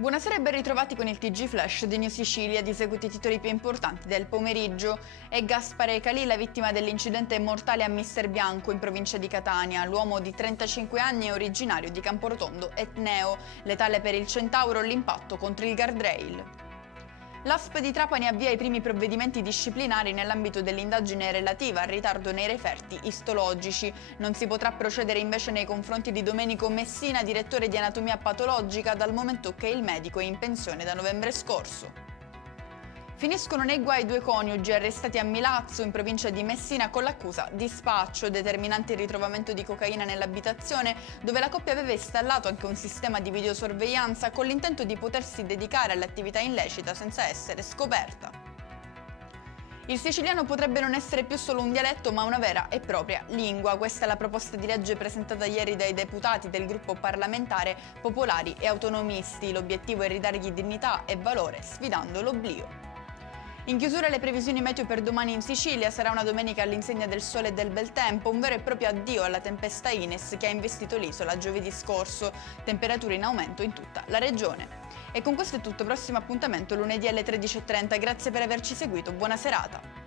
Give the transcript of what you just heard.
Buonasera e ben ritrovati con il TG Flash di New Sicilia. Di seguito i titoli più importanti del pomeriggio. È Gaspare Calì la vittima dell'incidente mortale a Mister Bianco in provincia di Catania. L'uomo di 35 anni è originario di Camporotondo etneo. Letale per il Centauro l'impatto contro il guardrail. L'ASP di Trapani avvia i primi provvedimenti disciplinari nell'ambito dell'indagine relativa al ritardo nei referti istologici. Non si potrà procedere invece nei confronti di Domenico Messina, direttore di anatomia patologica, dal momento che il medico è in pensione da novembre scorso. Finiscono nei guai due coniugi arrestati a Milazzo, in provincia di Messina, con l'accusa di spaccio, determinante il ritrovamento di cocaina nell'abitazione, dove la coppia aveva installato anche un sistema di videosorveglianza con l'intento di potersi dedicare all'attività illecita senza essere scoperta. Il siciliano potrebbe non essere più solo un dialetto, ma una vera e propria lingua. Questa è la proposta di legge presentata ieri dai deputati del gruppo parlamentare Popolari e Autonomisti. L'obiettivo è ridargli dignità e valore, sfidando l'oblio. In chiusura le previsioni meteo per domani in Sicilia. Sarà una domenica all'insegna del sole e del bel tempo, un vero e proprio addio alla tempesta Ines che ha investito l'isola giovedì scorso, temperature in aumento in tutta la regione. E con questo è tutto, prossimo appuntamento lunedì alle 13:30, grazie per averci seguito, buona serata.